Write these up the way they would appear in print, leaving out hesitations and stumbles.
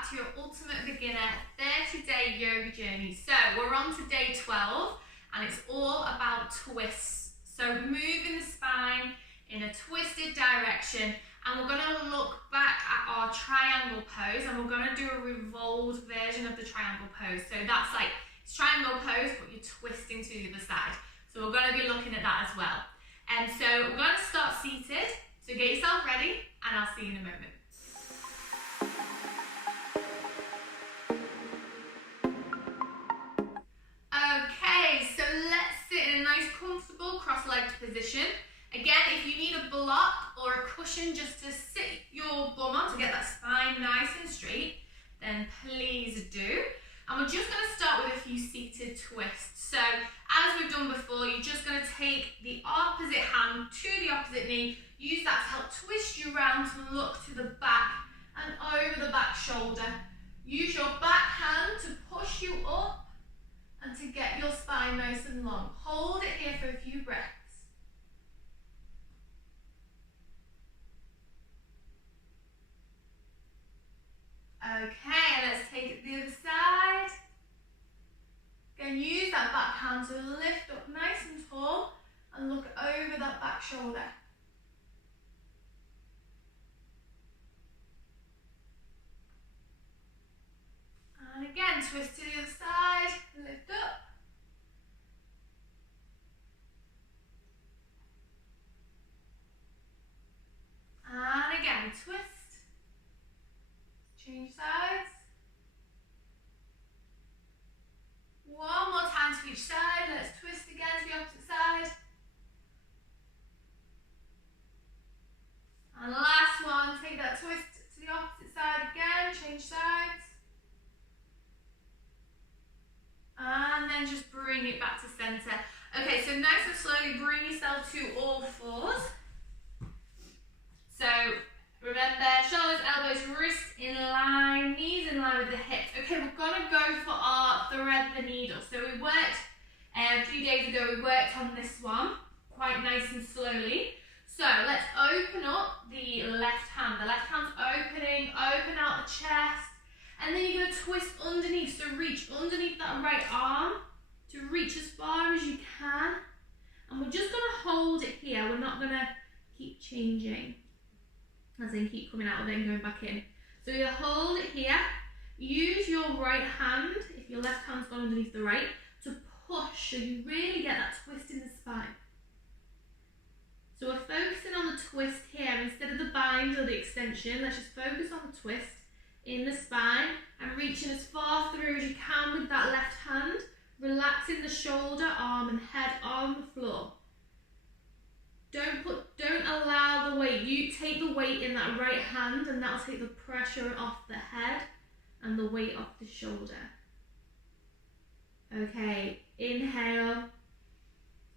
back to your Ultimate Beginner 30-day yoga journey. So we're on to day 12 and it's all about twists. So moving the spine in a twisted direction, and we're going to look back at our triangle pose and we're going to do a revolved version of the triangle pose. So that's like it's triangle pose but you're twisting to the other side. So we're going to be looking at that as well. And so we're going to start seated. So get yourself ready and I'll see you in a moment. Okay, so let's sit in a nice comfortable cross-legged position. Again, if you need a block or a cushion just to sit your bum on to get that spine nice and straight, then please do. And we're just going to start with a few seated twists. So as we've done before, you're just going to take the opposite hand to the opposite knee. Use that to help twist you around to look to the back and over the back shoulder. Use your back hand to push you up and to get your spine nice and long. Hold it here for a few breaths. Okay, let's take it to the other side. Again, use that back hand to lift up nice and tall and look over that back shoulder. And again, twist to the other side, lift up. And again, twist. Change sides. One more time to each side. Let's twist again to the opposite side. And last one, take that twist to the opposite side again, change sides. And then just bring it back to center. Okay, so nice and slowly bring yourself to all fours. So remember, shoulders, elbows, wrists in line, knees in line with the hips. Okay, we're gonna go for our thread the needle. So we worked, a few days ago, we worked on this one quite nice and slowly. So let's open up the left hand. The left hand's opening, open out the chest. And then you're gonna twist underneath. So reach underneath that right arm to reach as far as you can. And we're just gonna hold it here. We're not gonna keep changing. As in keep coming out of it and going back in. So you hold it here. Use your right hand, if your left hand's gone underneath the right, to push so you really get that twist in the spine. So we're focusing on the twist here instead of the bind or the extension. Let's just focus on the twist in the spine and reaching as far through as you can with that left hand, relaxing the shoulder, arm and head on the floor. Don't allow the weight. You take the weight in that right hand and that'll take the pressure off the head and the weight off the shoulder. Okay, inhale.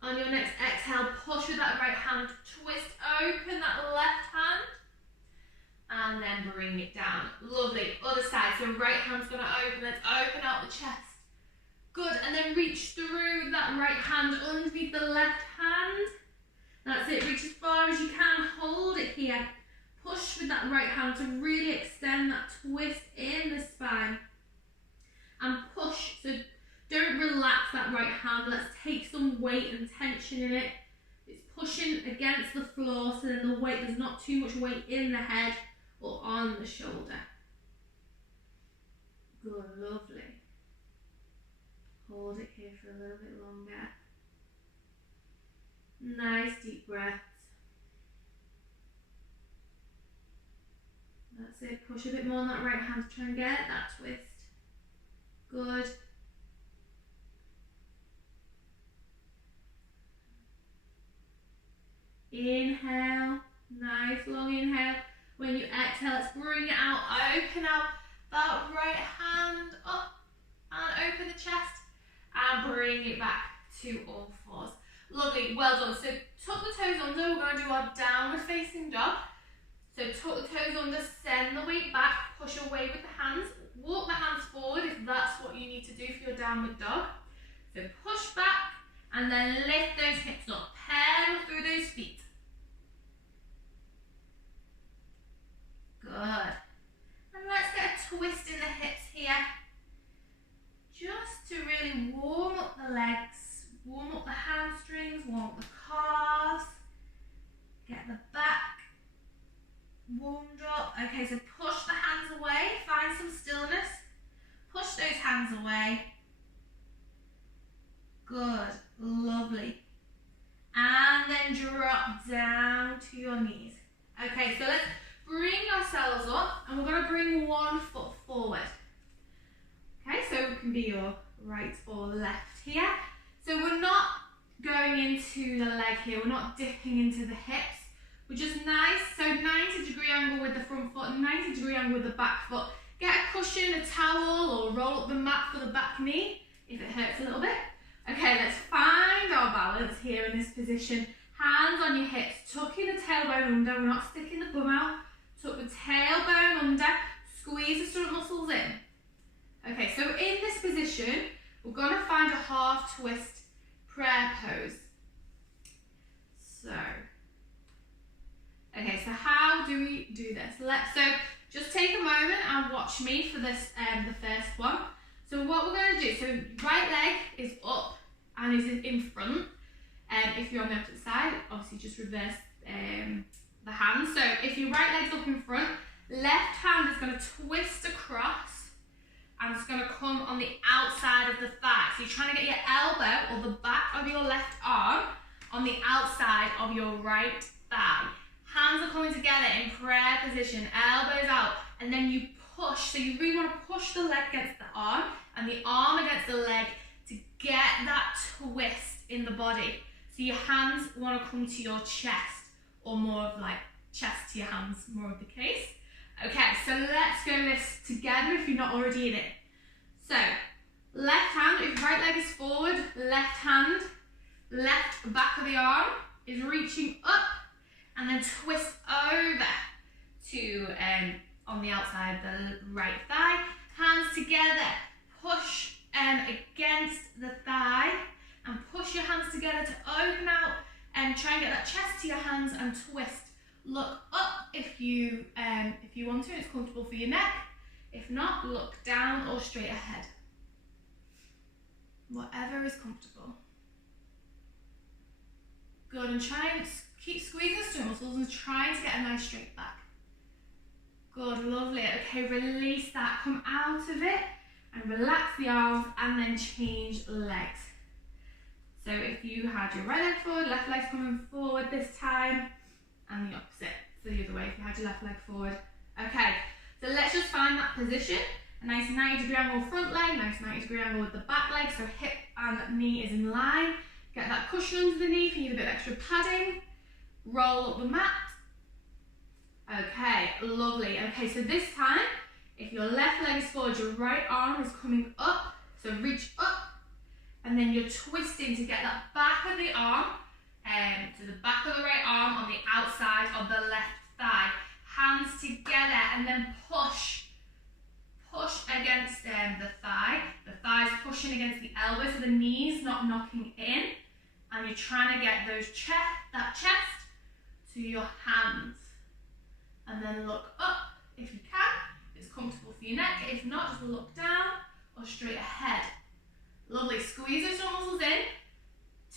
On your next exhale, push with that right hand, twist open that left hand and then bring it down. Lovely, other side. So right hand's gonna open, let's open out the chest. Good, and then reach through that right hand underneath the left hand. That's it, reach as far as you can, hold it here. Push with that right hand to really extend that twist in the spine. And push, so don't relax that right hand, let's take some weight and tension in it. It's pushing against the floor so then the weight, there's not too much weight in the head or on the shoulder. Good, lovely. Hold it here for a little bit longer. Nice deep breaths. That's it, push a bit more on that right hand to try and get that twist. Good. Inhale, nice long inhale. When you exhale, let's bring it out, open out that right hand up and open the chest and bring it back to all fours. Lovely, well done. So tuck the toes under, we're going to do our downward facing dog. So tuck the toes under, send the weight back, push away with the hands, walk the hands forward if that's what you need to do for your downward dog. So push back and then lift those hips up, pedal through those feet. Good. And let's get a twist in lunge up. Okay, so push the hands away, find some stillness. Push those hands away. Good, lovely. And then drop down to your knees. Okay, so let's bring ourselves up and we're going to bring one foot forward. Okay, so it can be your right or left here. So we're not going into the leg here, we're not dipping into the hips. We're just nice, so 90-degree angle with the front foot, 90-degree angle with the back foot. Get a cushion, a towel, or roll up the mat for the back knee if it hurts a little bit. Okay, let's find our balance here in this position. Hands on your hips, tucking the tailbone under, we're not sticking the bum out. Tuck the tailbone under, squeeze the stomach muscles in. Okay, so in this position, we're going to find a half twist prayer pose. Okay, so how do we do this? So just take a moment and watch me for this, the first one. So what we're going to do, so right leg is up and is in front. If you're on the opposite side, obviously just reverse the hand. So if your right leg's up in front, left hand is going to twist across and it's going to come on the outside of the thigh. So you're trying to get your elbow or the back of your left arm on the outside of your right thigh. Hands are coming together in prayer position, elbows out, and then you push. So you really want to push the leg against the arm and the arm against the leg to get that twist in the body. So your hands want to come to your chest, or more of like chest to your hands, more of the case. Okay, so let's go this together if you're not already in it. So left hand, if right leg is forward, left hand, left back of the arm is reaching up, and then twist over to on the outside the right thigh. Hands together, push against the thigh, and push your hands together to open out and try and get that chest to your hands and twist. Look up if you want to, it's comfortable for your neck. If not, look down or straight ahead. Whatever is comfortable. Good, and try and keep squeezing the stomach muscles and trying to get a nice straight back. Good, lovely. Okay, release that, come out of it and relax the arms and then change legs. So if you had your right leg forward, left leg's coming forward this time, and the opposite, so the other way if you had your left leg forward. Okay, so let's just find that position. A nice 90-degree angle front leg, nice 90-degree angle with the back leg, so hip and knee is in line. Get that cushion under the knee if you need a bit of extra padding. Roll up the mat. Okay, lovely. Okay, so this time, if your left leg is forward, your right arm is coming up, so reach up, and then you're twisting to get that back of the arm to the back of the right arm on the outside of the left thigh. Hands together and then push against the thigh. The thigh's pushing against the elbow, so the knee's not knocking in, and you're trying to get that chest to your hands. And then look up if you can, if it's comfortable for your neck. If not, just look down or straight ahead. Lovely, squeeze those muscles in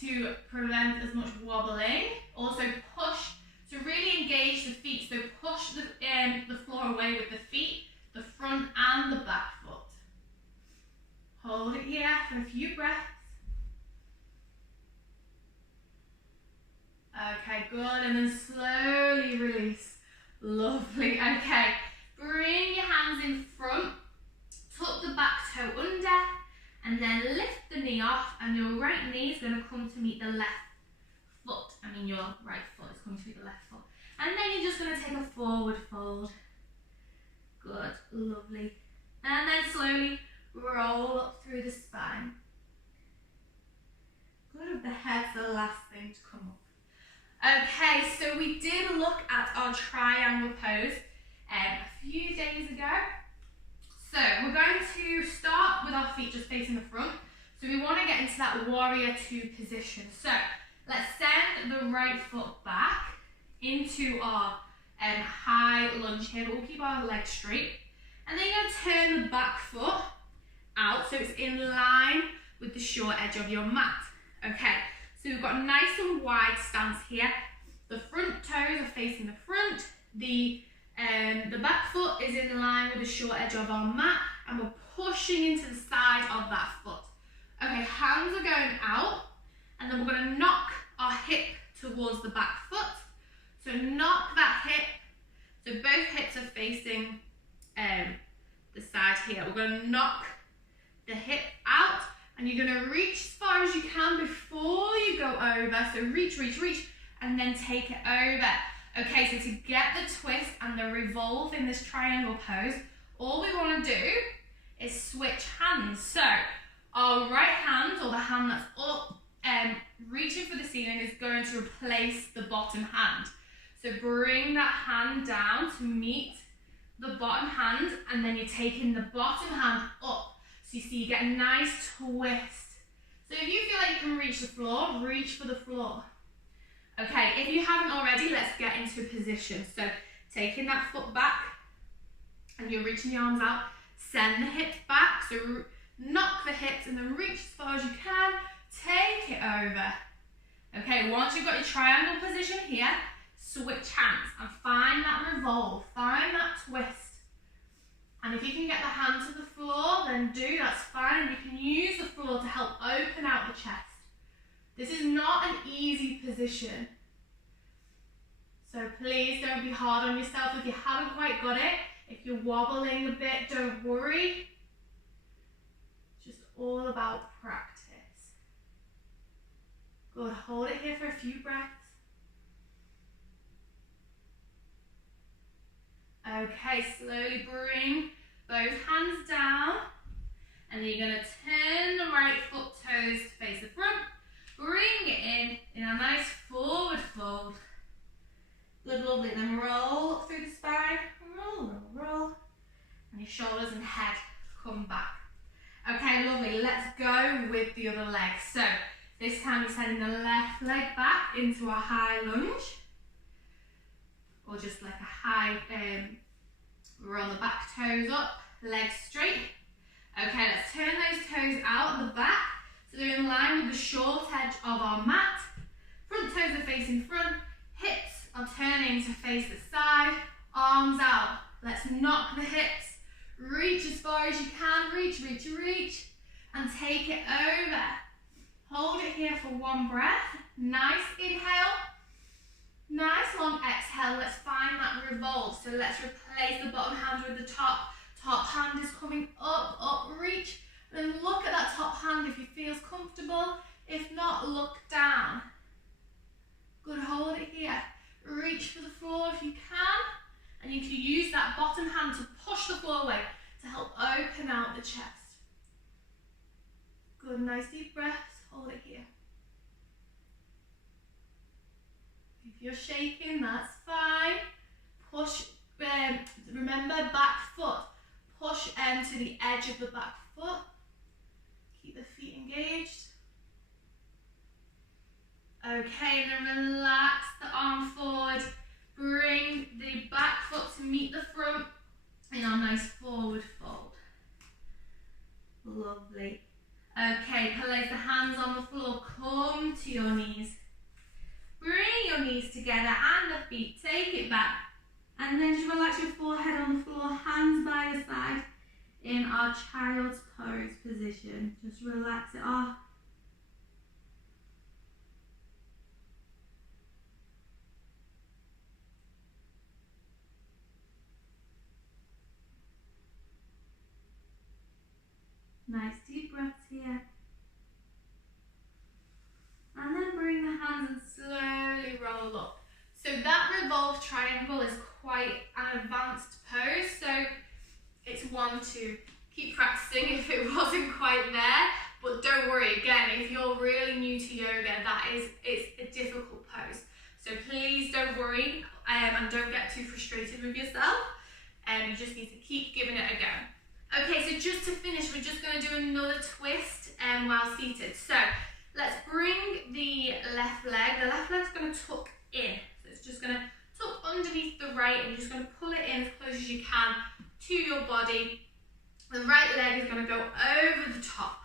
to prevent as much wobbling. Also push to really engage the feet, so push the floor away with the feet, the front and the back foot. Hold it here for a few breaths. Okay, good, and then slowly release. Lovely, okay. Bring your hands in front, tuck the back toe under, and then lift the knee off, and your right knee is going to come to meet the left foot. Your right foot is coming to meet the left foot. And then you're just going to take a forward fold. Good, lovely. And then slowly roll up through the spine. Good, the head's the last thing to come up. Okay, so we did look at our triangle pose a few days ago. So we're going to start with our feet just facing the front. So we want to get into that warrior two position. So let's send the right foot back into our high lunge here, but we'll keep our legs straight. And then you're going to turn the back foot out so it's in line with the short edge of your mat. Okay. So we've got a nice and wide stance here. The front toes are facing the front. The The back foot is in line with the short edge of our mat, and we're pushing into the side of that foot. Okay, hands are going out, and then we're going to knock our hip towards the back foot. So knock that hip, so both hips are facing the side here. We're going to knock the hip out, and you're going to reach as far as you can before you go over. So reach, reach, reach, and then take it over. Okay, so to get the twist and the revolve in this triangle pose, all we want to do is switch hands. So our right hand, or the hand that's up, reaching for the ceiling, is going to replace the bottom hand. So bring that hand down to meet the bottom hand, and then you're taking the bottom hand up. So you see you get a nice twist. So if you feel like you can reach the floor, reach for the floor. Okay, if you haven't already, let's get into a position. So taking that foot back, and you're reaching the arms out, send the hips back, so knock the hips and then reach as far as you can, take it over. Okay, once you've got your triangle position here, switch hands and find that revolve, find that twist. And if you can get the hand to the floor, then do, that's fine. And you can use the floor to help open out the chest. This is not an easy position. So please don't be hard on yourself if you haven't quite got it. If you're wobbling a bit, don't worry. It's just all about practice. Good, hold it here for a few breaths. Okay, slowly bring both hands down, and then you're going to turn the right foot toes to face the front. Bring it in a nice forward fold. Good, lovely. Then roll up through the spine. Roll, roll, roll. And your shoulders and head come back. Okay, lovely. Let's go with the other leg. So this time we're sending the left leg back into a high lunge. Or just like a high, roll the back toes up, legs straight. Okay, let's turn those toes out the back. So they're in line with the short edge of our mat. Front toes are facing front, hips are turning to face the side, arms out. Let's knock the hips, reach as far as you can, reach, reach, reach, and take it over. Hold it here for one breath. Nice inhale, nice long exhale. Let's find that revolve. So let's replace the bottom hand with the top. Top hand is coming up, up, reach. Then look at that top hand if it feels comfortable. If not, look down. Good, hold it here. Reach for the floor if you can. And you can use that bottom hand to push the floor away to help open out the chest. Good, nice deep breaths. Hold it here. If you're shaking, that's fine. Push, remember back foot. Push to the edge of the back foot. Keep the feet engaged. Okay, and then relax the arm forward. Bring the back foot to meet the front in our nice forward fold. Lovely. Okay, place the hands on the floor. Come to your knees. Bring your knees together and the feet. Take it back. And then just relax your forehead on the floor, hands by your side in our child's pose position. Just relax it off. Nice deep breaths here. And then bring the hands and slowly roll up. So that revolved triangle is quite an advanced pose, so it's one to keep practicing if it wasn't quite there, but don't worry, again, if you're really new to yoga, it's a difficult pose. So please don't worry and don't get too frustrated with yourself. You just need to keep giving it a go. Okay, so just to finish, we're just going to do another twist while seated. So let's bring the left leg. The left leg's going to tuck in. So it's just going to tuck underneath the right, and you're just going to pull it in as close as you can to your body. The right leg is going to go over the top.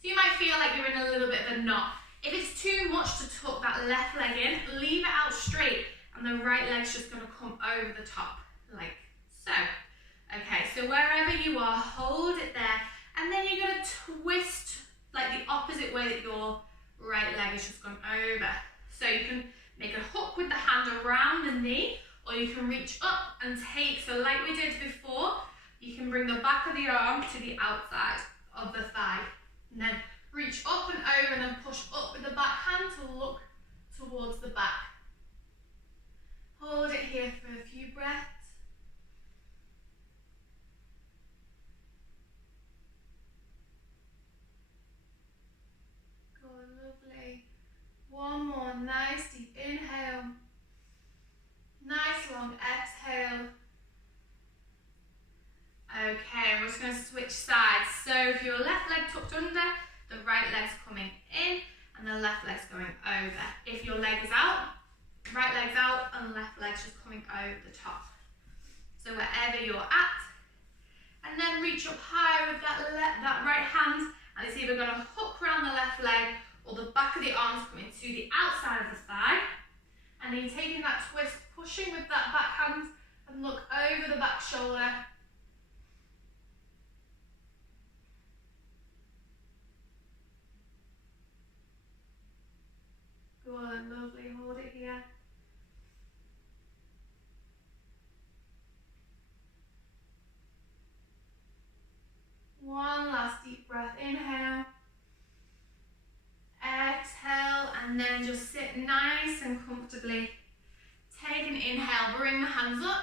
So you might feel like you're in a little bit of a knot. If it's too much to tuck that left leg in, leave it out straight, and the right leg's just going to come over the top. like so. Okay, so wherever you are, hold it there, and then you're going to twist like the opposite way that your right leg has just gone over. So you can make a hook with the hand around the knee, or you can reach up and take, so like we did before, you can bring the back of the arm to the outside of the thigh, and then reach up and over, and then push up with the back hand to look towards the back. Hold it here for a few breaths. Good, lovely. One more nice deep inhale. Nice long exhale. Okay, we're just going to switch sides. So if your left leg tucked under, the right leg's coming in and the left leg's going over. If your leg is out, right leg's out and left leg's just coming over the top. So wherever you're at, and then reach up high with that right hand, and it's either going to hook around the left leg or the back of the arms coming to the outside of the thigh. And then taking that twist, pushing with that back hand and look over the back shoulder. Good, lovely, hold it here. One last deep breath, inhale. Exhale, and then just sit nice and comfortably. Take an inhale, bring the hands up.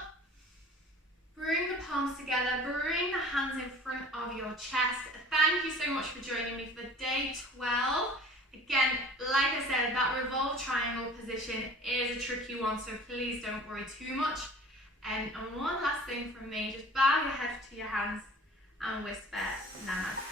Bring the palms together, bring the hands in front of your chest. Thank you so much for joining me for day 12. Again, like I said, that revolved triangle position is a tricky one, so please don't worry too much. And one last thing from me, just bow your head to your hands and whisper namaste.